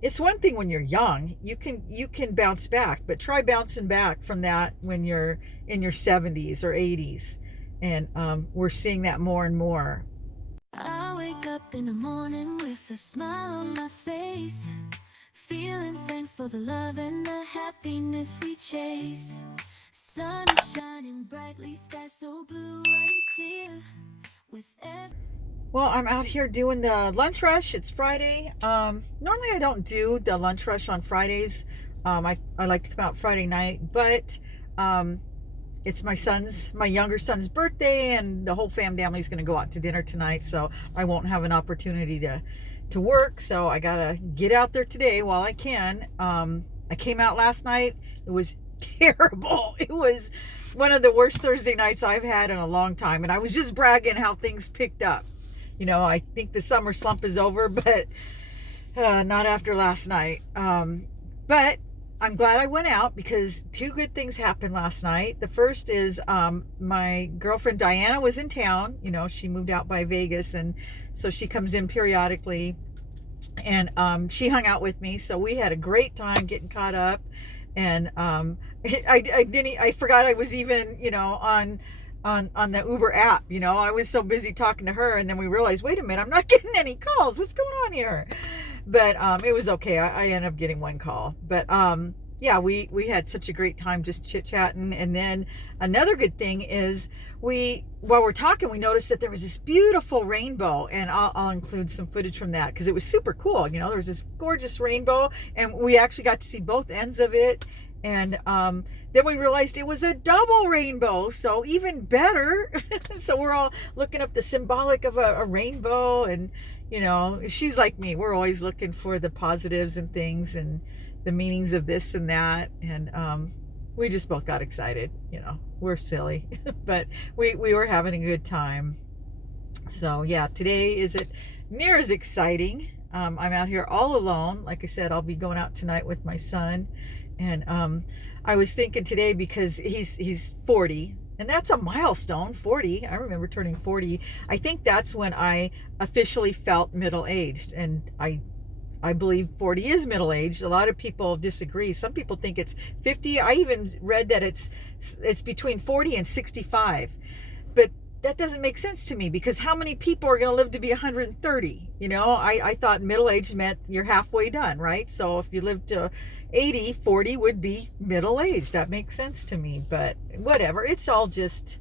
It's one thing when you're young, you can bounce back, but try bouncing back from that when you're in your 70s or 80s. And we're seeing that more and more. I wake up in the morning with a smile on my face, feeling thankful for the love and the happiness we chase. Sun is shining brightly, sky so blue and clear. With every Well, I'm out here doing the lunch rush. It's Friday. Normally I don't do the lunch rush on Fridays. I like to come out Friday night, but it's my younger son's birthday, and the whole family is going to go out to dinner tonight, so I won't have an opportunity to work. So I gotta get out there today while I can. I came out last night. It was terrible. It was one of the worst Thursday nights I've had in a long time, and I was just bragging how things picked up. I think the summer slump is over, but not after last night. But I'm glad I went out because two good things happened last night. The first is my girlfriend Diana was in town. She moved out by Vegas, and so she comes in periodically. And she hung out with me, so we had a great time getting caught up. And I forgot I was even on the Uber app. I was so busy talking to her, and then we realized, wait a minute, I'm not getting any calls. What's going on here? But it was okay. I ended up getting one call. But yeah, we had such a great time just chit-chatting. And then another good thing is while we're talking, we noticed that there was this beautiful rainbow, and I'll include some footage from that because it was super cool. There was this gorgeous rainbow, and we actually got to see both ends of it. And then we realized it was a double rainbow, so even better. So we're all looking up the symbolic of a rainbow, and she's like me. We're always looking for the positives and things and the meanings of this and that. And we just both got excited. We're silly, but we were having a good time. So yeah, today isn't near as exciting. I'm out here all alone. Like I said, I'll be going out tonight with my son. And I was thinking today, because he's 40, and that's a milestone, 40. I remember turning 40. I think that's when I officially felt middle-aged, and I believe 40 is middle-aged. A lot of people disagree. Some people think it's 50. I even read that it's between 40 and 65. But that doesn't make sense to me, because how many people are going to live to be 130? I thought middle-aged meant you're halfway done, right? So if you live to 80, 40 would be middle-aged. That makes sense to me, but whatever. It's all just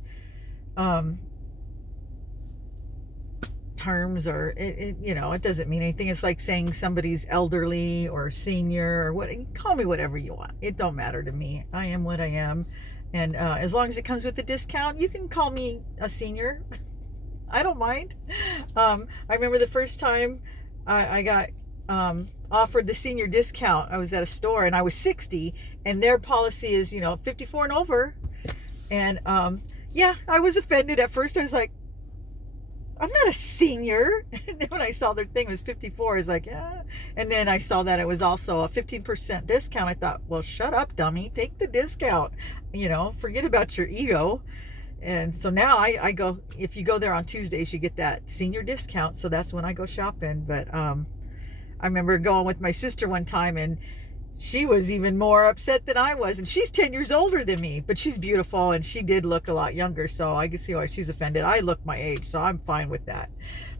terms, or it doesn't mean anything. It's like saying somebody's elderly or senior or what. Call me whatever you want. It don't matter to me. I am what I am. And as long as it comes with a discount, you can call me a senior. I don't mind. I remember the first time I got offered the senior discount. I was at a store, and I was 60, and their policy is 54 and over. And yeah, I was offended at first. I was like, I'm not a senior. And then when I saw their thing was 54, I was like, yeah. And then I saw that it was also a 15% discount. I thought, well, shut up, dummy. Take the discount. Forget about your ego. And so now I go, if you go there on Tuesdays, you get that senior discount. So that's when I go shopping. But I remember going with my sister one time, and she was even more upset than I was. And she's 10 years older than me, but she's beautiful, and she did look a lot younger. So I can see why she's offended. I look my age, so I'm fine with that.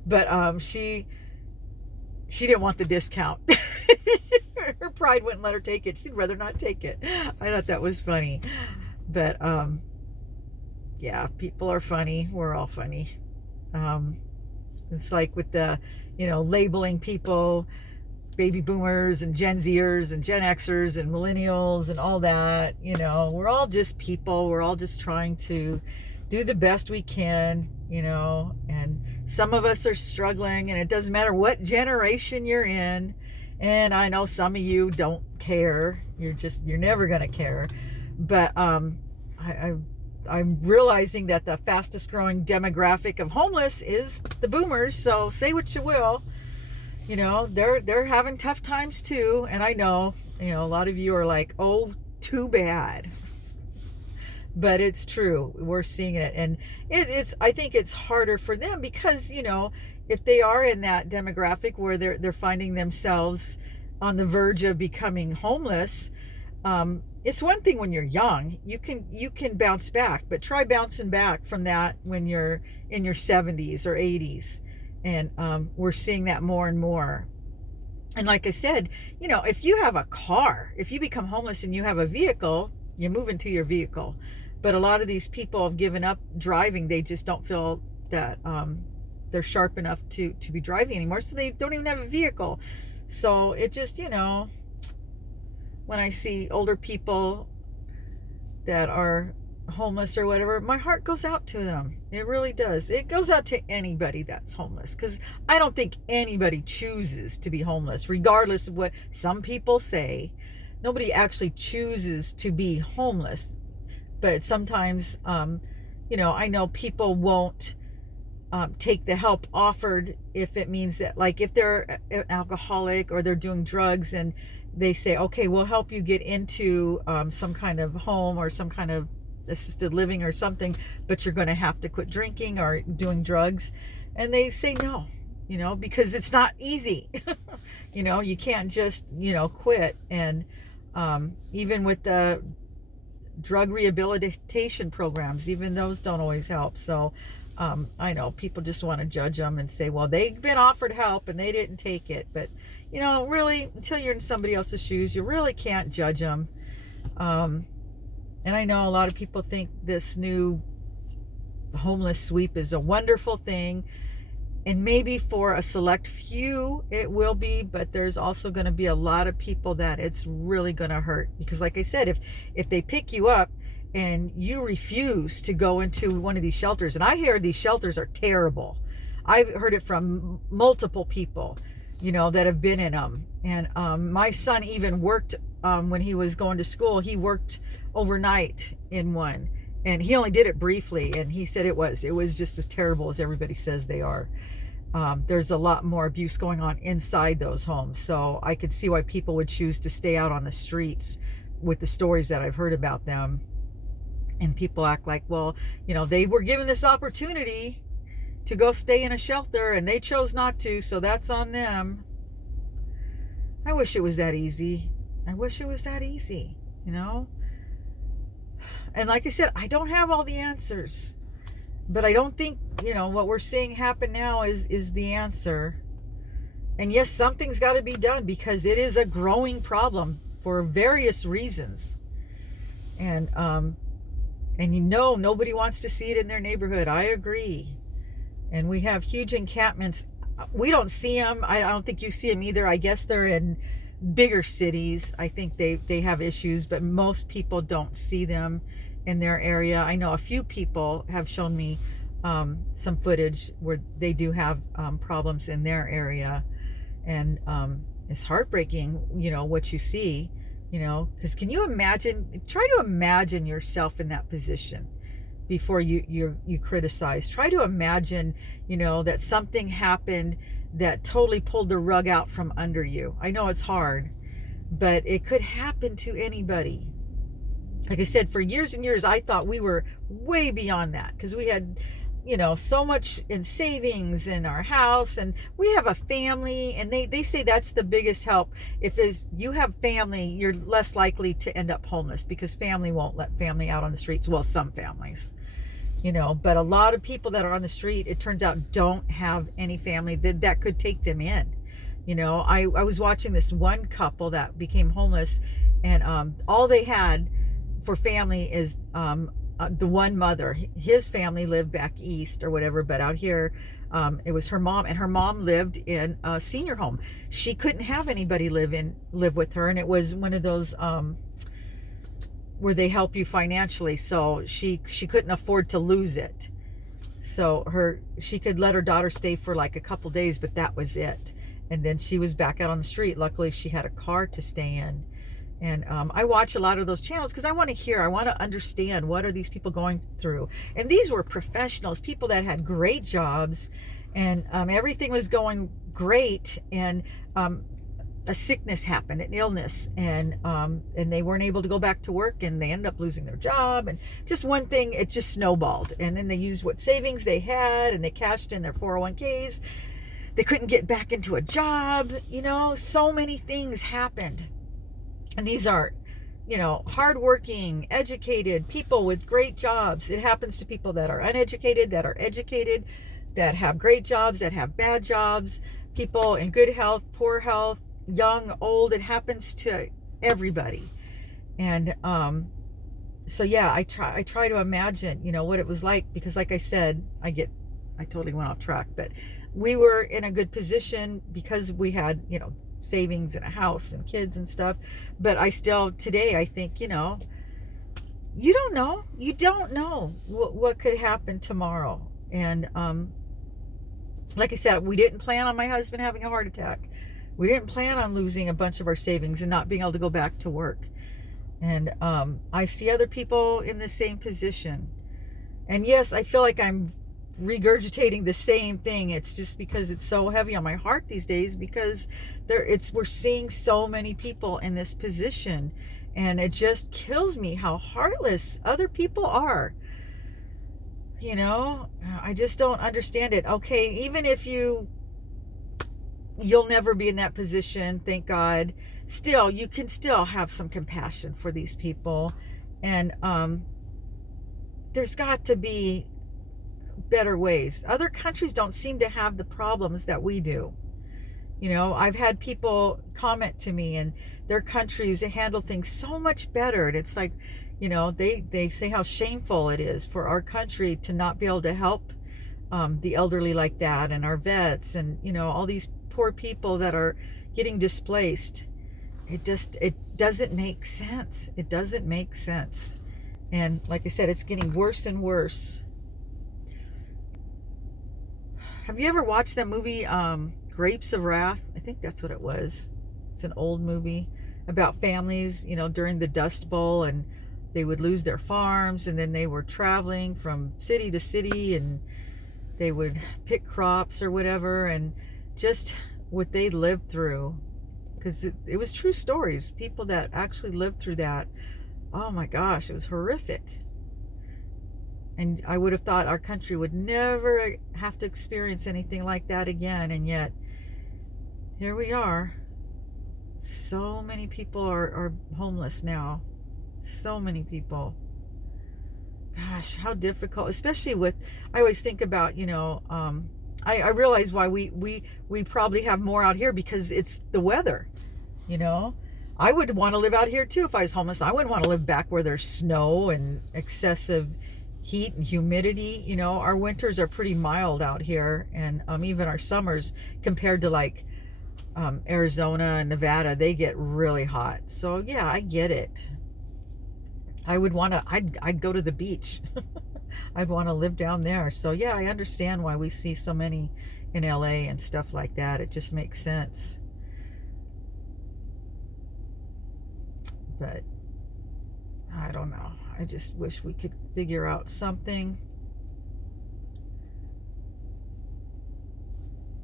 But she didn't want the discount. Her pride wouldn't let her take it. She'd rather not take it. I thought that was funny. But yeah, people are funny. We're all funny. It's like with the labeling people baby boomers and Gen Zers and Gen Xers and millennials and all that. We're all just people. We're all just trying to do the best we can, and some of us are struggling, and it doesn't matter what generation you're in. And I know some of you don't care. You're never going to care. But I'm realizing that the fastest growing demographic of homeless is the boomers. So say what you will. They're having tough times too. And I know, a lot of you are like, oh, too bad. But it's true. We're seeing it. And I think it's harder for them because, if they are in that demographic where they're finding themselves on the verge of becoming homeless, it's one thing when you're young, you can bounce back, but try bouncing back from that when you're in your 70s or 80s. And we're seeing that more and more. And like I said, if you have a car, if you become homeless and you have a vehicle, you move into your vehicle. But a lot of these people have given up driving. They just don't feel that they're sharp enough to be driving anymore, so they don't even have a vehicle. So it just, when I see older people that are homeless or whatever, my heart goes out to them. It really does. It goes out to anybody that's homeless, because I don't think anybody chooses to be homeless, regardless of what some people say. Nobody actually chooses to be homeless. But sometimes, I know people won't take the help offered if it means that, like, if they're an alcoholic or they're doing drugs, and they say, okay, we'll help you get into some kind of home or some kind of assisted living or something, but you're going to have to quit drinking or doing drugs. And they say no, because it's not easy. You can't just, quit. And even with the drug rehabilitation programs, even those don't always help. So I know people just want to judge them and say, well, they've been offered help and they didn't take it. But really, until you're in somebody else's shoes, you really can't judge them. And I know a lot of people think this new homeless sweep is a wonderful thing, and maybe for a select few it will be, but there's also going to be a lot of people that it's really going to hurt, because like I said, if they pick you up and you refuse to go into one of these shelters, and I hear these shelters are terrible. I've heard it from multiple people, that have been in them. And my son even worked, when he was going to school, he worked overnight in one, and he only did it briefly, and he said it was just as terrible as everybody says they are. There's a lot more abuse going on inside those homes, so I could see why people would choose to stay out on the streets with the stories that I've heard about them. And people act like, well, they were given this opportunity to go stay in a shelter and they chose not to, so that's on them. I wish it was that easy. And like I said, I don't have all the answers, but I don't think, what we're seeing happen now is the answer. And yes, something's got to be done, because it is a growing problem for various reasons. And nobody wants to see it in their neighborhood. I agree. And we have huge encampments. We don't see them. I don't think you see them either. I guess they're in bigger cities. I think they have issues, but most people don't see them in their area. I know a few people have shown me some footage where they do have problems in their area. And it's heartbreaking, what you see. Because can you imagine, try to imagine yourself in that position before you criticize. Try to imagine, that something happened that totally pulled the rug out from under you. I know it's hard, but it could happen to anybody. Like I said, for years and years, I thought we were way beyond that, because we had, so much in savings in our house, and we have a family, and they say that's the biggest help. If you have family, you're less likely to end up homeless, because family won't let family out on the streets. Well, some families, but a lot of people that are on the street, it turns out, don't have any family that could take them in. I was watching this one couple that became homeless, and all they had for family is the one mother. His family lived back east or whatever, but out here it was her mom, and her mom lived in a senior home. She couldn't have anybody live with her, and it was one of those where they help you financially, so she couldn't afford to lose it. So she could let her daughter stay for like a couple days, but that was it. And then she was back out on the street. Luckily, she had a car to stay in. And I watch a lot of those channels because I want to understand, what are these people going through. And these were professionals, people that had great jobs, and everything was going great, and a sickness happened, an illness, and they weren't able to go back to work, and they ended up losing their job, and just one thing, it just snowballed. And then they used what savings they had, and they cashed in their 401ks, they couldn't get back into a job. So many things happened. And these are, hardworking, educated people with great jobs. It happens to people that are uneducated, that are educated, that have great jobs, that have bad jobs, people in good health, poor health, young, old. It happens to everybody. And so yeah, I try to imagine, what it was like, because like I said, I totally went off track, but we were in a good position because we had, savings and a house and kids and stuff. But today I think, you don't know what could happen tomorrow. And like I said, we didn't plan on my husband having a heart attack. We didn't plan on losing a bunch of our savings and not being able to go back to work. And I see other people in the same position. And yes, I feel like I'm regurgitating the same thing. It's just because it's so heavy on my heart these days, because we're seeing so many people in this position, and it just kills me how heartless other people are. I just don't understand it. Okay, even if you'll never be in that position, thank God, still, you can still have some compassion for these people. And there's got to be better ways. Other countries don't seem to have the problems that we do. I've had people comment to me, and their countries handle things so much better. And it's like, they say how shameful it is for our country to not be able to help the elderly like that, and our vets, and all these poor people that are getting displaced. It doesn't make sense. It doesn't make sense. And like I said, it's getting worse and worse. Have you ever watched that movie, Grapes of Wrath? I think that's what it was. It's an old movie about families, during the Dust Bowl, and they would lose their farms, and then they were traveling from city to city, and they would pick crops or whatever, and just what they lived through. Because it was true stories. People that actually lived through that. Oh my gosh, it was horrific. And I would have thought our country would never have to experience anything like that again. And yet, here we are. So many people are homeless now. So many people. Gosh, how difficult. Especially I always think about, I realize why we probably have more out here, because it's the weather. I would want to live out here too if I was homeless. I wouldn't want to live back where there's snow and excessive heat and humidity. Our winters are pretty mild out here, and even our summers, compared to like Arizona and Nevada, they get really hot. So yeah, I get it. I'd go to the beach. I'd want to live down there. So yeah, I understand why we see so many in LA and stuff like that. It just makes sense. But I don't know. I just wish we could figure out something.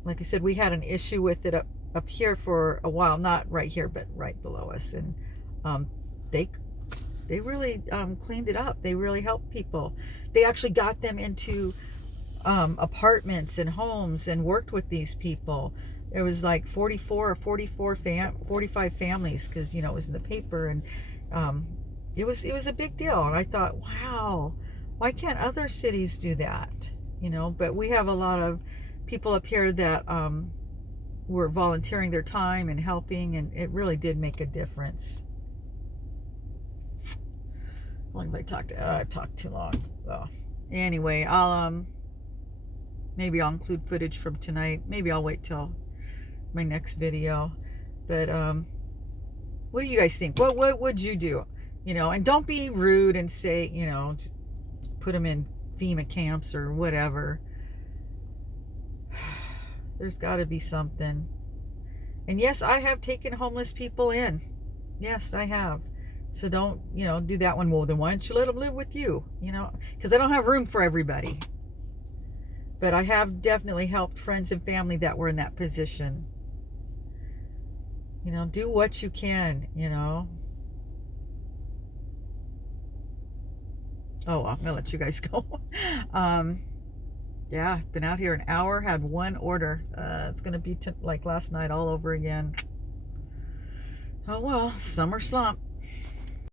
Like I said, we had an issue with it up here for a while. Not right here, but right below us. And they really cleaned it up. They really helped people. They actually got them into apartments and homes and worked with these people. There was like 45 families, because it was in the paper, and it was a big deal. And I thought, wow, why can't other cities do that? But we have a lot of people up here that were volunteering their time and helping, and it really did make a difference. How long have I talked? I've talked too long. Well, anyway, maybe I'll include footage from tonight. Maybe I'll wait till my next video. But what do you guys think? What would you do? And don't be rude and say, just put them in FEMA camps or whatever. There's got to be something. And yes, I have taken homeless people in. Yes, I have. So don't, do that one. Well, then why don't you let them live with you? Because I don't have room for everybody. But I have definitely helped friends and family that were in that position. Do what you can, Oh, I'm going to let you guys go. Yeah, been out here an hour, had one order. It's gonna be like last night all over again. Oh well, summer slump.